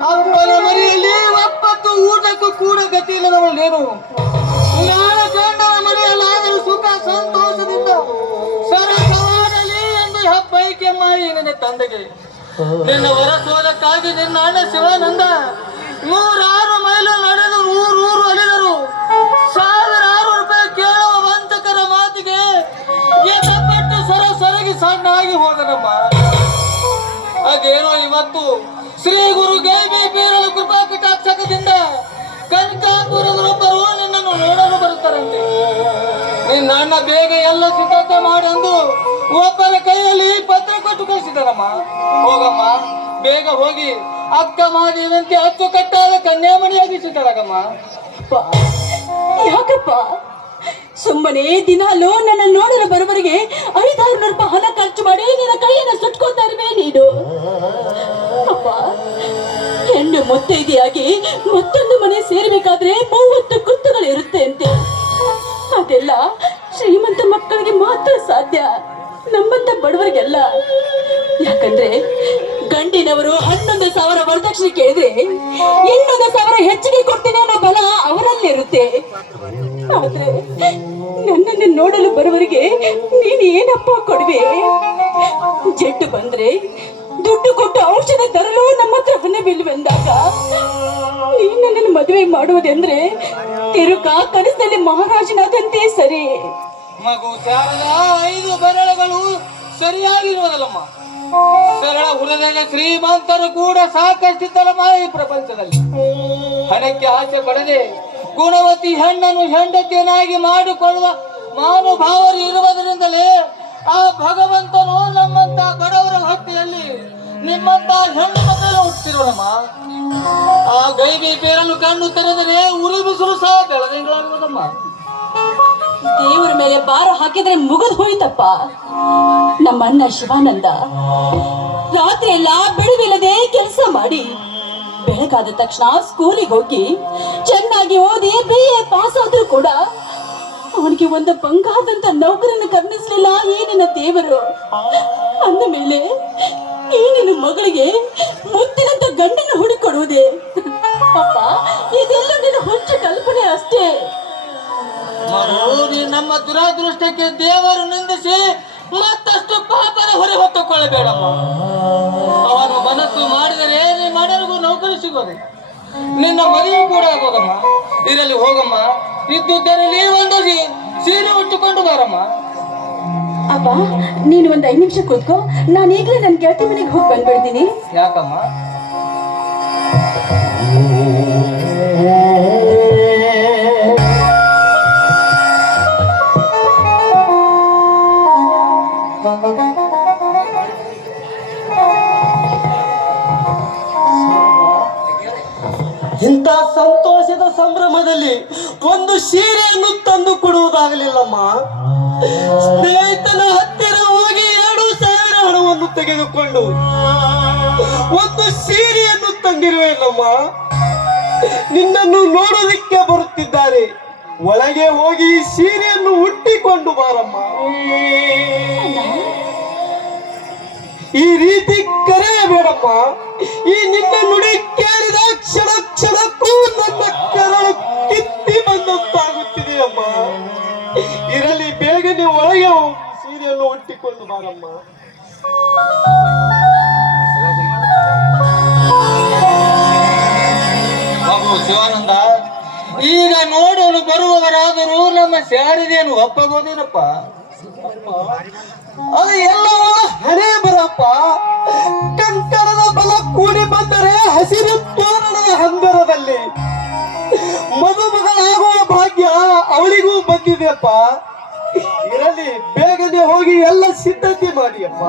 ಅಪ್ಪನ ಮನೆಯಲ್ಲಿ ಒಪ್ಪತ್ತು ಊಟಕ್ಕೂ ಕೂಡ ಗತಿ ಇಲ್ಲದವಳೇನು. ನಾಳ ಗಂಡನ ಮನೆಯಲ್ಲಾದರೂ ಸುಖ ಸಂತೋಷದಿಂದ ಸರಸವಾಗಲಿ ಎಂದು ಹಬ್ಬೈಕೆ ಮಾಡಿ ನಿನ್ನ ತಂದೆಗೆ ನಿನ್ನ ಹೊರಸೋದಕ್ಕಾಗಿ ನಿನ್ನ ಅಣ್ಣ ಶಿವಾನಂದ 106 ಮೈಲು ನಡೆದು ಊರು ಅಲಿದರು. 1000 ರೂಪಾಯಿ ಕೇಳುವ ವಂಚಕರ ಮಾತಿಗೆ ಎದಪಟ್ಟು ಸರಸರಗಿ ಸಣ್ಣಾಗಿ ಹೋದನಮ್ಮ. ಅದೇನೋ ಇವತ್ತು ಶ್ರೀ ಗುರು ಗೈಬಿ ಬೀರಲು ಕೃಪಾ ಕಟಾಕ್ಷಕದಿಂದ ಕನಕಾಪುರದೊಬ್ಬರು ನಿನ್ನನ್ನು ನೋಡಲು ಬರುತ್ತಾರಂತೆ. ನಿನ್ನ ಅಣ್ಣ ಬೇಗ ಎಲ್ಲ ಸಿದ್ಧತೆ ಮಾಡಂದು ಒಬ್ಬರ ಕೈಯಲ್ಲಿ ಪತ್ರ ಕೊಟ್ಟು ಕಳಿಸಿದಾರಮ್ಮ. ಹೋಗಮ್ಮ, ಬೇಗ ಹೋಗಿ ಅಕ್ಕ ಮಾದೇವಂತೆ ಅಚ್ಚುಕಟ್ಟಾದ ಕನ್ಯಾಮಣಿಯಾಗಿಸಿದ್ದಾಳಗಮ್ಮ. ಯಾಕಪ್ಪ ಸುಮ್ಮನೆ ದಿನಾಲು ನನ್ನ ನೋಡಲು ಬರುವವರಿಗೆ 500 ರೂಪಾಯಿ ಹಣ ಖರ್ಚು ಮಾಡಿ ನಿನ್ನ ಕೈಯನ್ನು ಸುಟ್ಕೋತಾ ಇರುವೆ ನೀನು. ಅಪ್ಪ, ಹೆಣ್ಣು ಮುತ್ತೈದೆಯಾಗಿ ಮತ್ತೊಂದು ಮನೆ ಸೇರಬೇಕಾದ್ರೆ 30 ಕುತ್ತುಗಳು ಇರುತ್ತೆ ಅಂತೆ. ಅದೆಲ್ಲ ಶ್ರೀಮಂತ ಮಕ್ಕಳಿಗೆ ಮಾತ್ರ ಸಾಧ್ಯ, ನಮ್ಮಂತ ಬಡವರಿಗೆಲ್ಲ. ಯಾಕಂದ್ರೆ ಗಂಡಿನವರು 11,000 ವರದಕ್ಷಿಣೆ ಕೇಳಿದ್ರೆ 11,000 ಹೆಚ್ಚಿಗೆ ಕೊಡ್ತೀನಿ ಅನ್ನೋ ಬಲ ಅವರಲ್ಲಿರುತ್ತೆ. ಆದ್ರೆ ನನ್ನನ್ನು ನೋಡಲು ಬರುವವರಿಗೆ ನೀನು ಏನಪ್ಪ ಕೊಡುವೆ? ಜಡ್ಡು ಬಂದ್ರೆ ದುಡ್ಡು ಕೊಟ್ಟು ಔಷಧ ತರಲು ನಮ್ಮ ಹತ್ರ ಹೊಣೆಬಿಲ್ವೆಂದಾಗ ನೀನು ನನ್ನನ್ನು ಮದುವೆ ಮಾಡುವುದೆಂದ್ರೆ ತಿರುಕ ಕನಸಲ್ಲಿ ಮಹಾರಾಜನಾದಂತೆ ಸರಿ. ಮಗು ಶಾರದ 5 ಬೆರಳುಗಳು ಸರಿಯಾಗಿರುವುದಲ್ಲಮ್ಮ. ಸರಳ ಹುರದಾಗ ಶ್ರೀಮಂತರು ಕೂಡ ಸಾಕಷ್ಟಿದ್ದಲ್ಲಮ್ಮ ಈ ಪ್ರಪಂಚದಲ್ಲಿ. ಹಣಕ್ಕೆ ಆಸೆ ಪಡದೆ ಗುಣವತಿ ಹೆಣ್ಣನ್ನು ಹೆಂಡತಿಯನ್ನಾಗಿ ಮಾಡಿಕೊಳ್ಳುವ ಮಹಾನುಭಾವರು ಇರುವುದರಿಂದಲೇ ಆ ಭಗವಂತನು ನಮ್ಮಂತ ಬಡವರ ಹೊಟ್ಟೆಯಲ್ಲಿ ನಿಮ್ಮಂತ ಹೆಣ್ಣು ಮಕ್ಕಳು ಹುಟ್ಟಿರೋಣಮ್ಮ. ಆ ಗೈಬಿ ಬೇರನ್ನು ಕಣ್ಣು ತೆರೆದರೆ ಉರಿ ಬಿಸಿಲು ಸಹ ಬೆಳದಿಂಗಳಾಗುವುದಮ್ಮ. ದೇವರ ಮೇಲೆ ಭಾರ ಹಾಕಿದ್ರೆ ಮುಗಿದು ಹೋಯ್ತಪ್ಪ. ನಮ್ಮ ಅಣ್ಣ ಶಿವಾನಂದ ರಾತ್ರಿ ಎಲ್ಲ ಬಿಡುವಿಲ್ಲದೆ ಕೆಲಸ ಮಾಡಿ ಬೆಳಗಾದ ತಕ್ಷಣ ಸ್ಕೂಲಿಗೆ ಹೋಗಿ ಚೆನ್ನಾಗಿ ಓದಿ BA ಪಾಸ್ ಆದ್ರೂ ಕೂಡ ಅವನಿಗೆ ಒಂದು ಬಂಗಾರದಂತ ನೌಕರನ್ನು ಕರುಣಿಸ್ಲಿಲ್ಲ ಈ ನಿನ್ನ ದೇವರು. ಅಂದ ಮೇಲೆ ಈ ನಿನ್ನ ಮಗಳಿಗೆ ಮುತ್ತಿನಂತ ಗಂಡನ್ನು ಹುಡುಕೊಡುವುದೇ ಅಪ್ಪ? ಇದೆಲ್ಲ ನಿನ್ನ ಹುಚ್ಚು ಕಲ್ಪನೆ ಅಷ್ಟೇ. ನಮ್ಮ ದುರಾದೃಷ್ಟಕ್ಕೆ ದೇವರು ನಿಂದಿಸಿ ಮತ್ತಷ್ಟು ಪಾಪದ ಹೊರೆ ಹೊತ್ತುಕೊಳ್ಳಬೇಡಮ್ಮ. ಅವನು ಮನಸ್ಸು ಮಾಡಿದರೆ ನಿಮ್ಮನೆಗೂ ನೌಕರಿ ಸಿಗೋದು, ನಿನ್ನ ಮದುವೆ ಕೂಡ ಆಗೋದಮ್ಮ. ಇದರಲ್ಲಿ ಹೋಗಮ್ಮ, ಇದ್ದುದರಲ್ಲಿ ಒಂದು ಸೀರೆ ಉಟ್ಟುಕೊಂಡು ಬಾರಮ್ಮ. ಅಪ್ಪ, ನೀನು ಒಂದು 5 ನಿಮಿಷ ಕೂತ್ಕೋ, ನಾನು ಈಗಲೇ ನನ್ನ ಗೆಳತಿ ಮನೆಗೆ ಹೋಗಿ ಬಂದ್ಬಿಡ್ತೀನಿ. ಯಾಕಮ್ಮ? ಇಂಥ ಸಂತೋಷದ ಸಂಭ್ರಮದಲ್ಲಿ ಒಂದು ಸೀರೆಯನ್ನು ತಂದು ಕೊಡುವುದಾಗಲಿಲ್ಲಮ್ಮ. ಸ್ನೇಹಿತನ ಹತ್ತಿರ ಹೋಗಿ 2,000 ಹಣವನ್ನು ತೆಗೆದುಕೊಂಡು ಒಂದು ಸೀರೆಯನ್ನು ತಂದಿರುವೆನಮ್ಮ. ನಿನ್ನನ್ನು ನೋಡೋದಕ್ಕೆ ಬರುತ್ತಿದ್ದಾರೆ, ಒಳಗೆ ಹೋಗಿ ಸೀರೆಯನ್ನು ಉಟ್ಟಿಕೊಂಡು ಬಾರಮ್ಮ. ಈ ರೀತಿ ಕರೆಯಬೇಡಮ್ಮ. ಈ ನಿನ್ನ ನುಡಿ ಕೇಳಿದ ಕ್ಷಣ ಕ್ಷಣಕ್ಕೂ ನನ್ನ ಕರಳು ಕಿತ್ತಿ ಬಂದಂತಾಗುತ್ತಿದೆಯಮ್ಮ. ಇರಲಿ, ಬೇಗನೆ ಒಳಗೆ ಹೋಗಿ ಸೀರೆಯನ್ನು ಉಟ್ಟಿಕೊಂಡು ಬಾರಮ್ಮ. ಮಗು ಶಿವಾನಂದ, ಈಗ ನೋಡಲು ಬರುವವರಾದರೂ ನಮ್ಮ ಶಾರದೆಯನ್ನು ಒಪ್ಪಬಹುದೇನಪ್ಪ? ಅದು ಎಲ್ಲವೂ ಹಣೆ ಬರಪ್ಪ. ಕಂಕಣದ ಬಲ ಕೂಡಿ ಬಂದರೆ ಹಸಿರು ತೋರಣದ ಹಂದರದಲ್ಲಿ ಮದುಮಗಳಾಗುವ ಭಾಗ್ಯ ಅವಳಿಗೂ ಬಂದಿದೆಯಪ್ಪ. ಇರಲಿ, ಬೇಗನೆ ಹೋಗಿ ಎಲ್ಲ ಸಿದ್ಧತೆ ಮಾಡಿಯಪ್ಪ.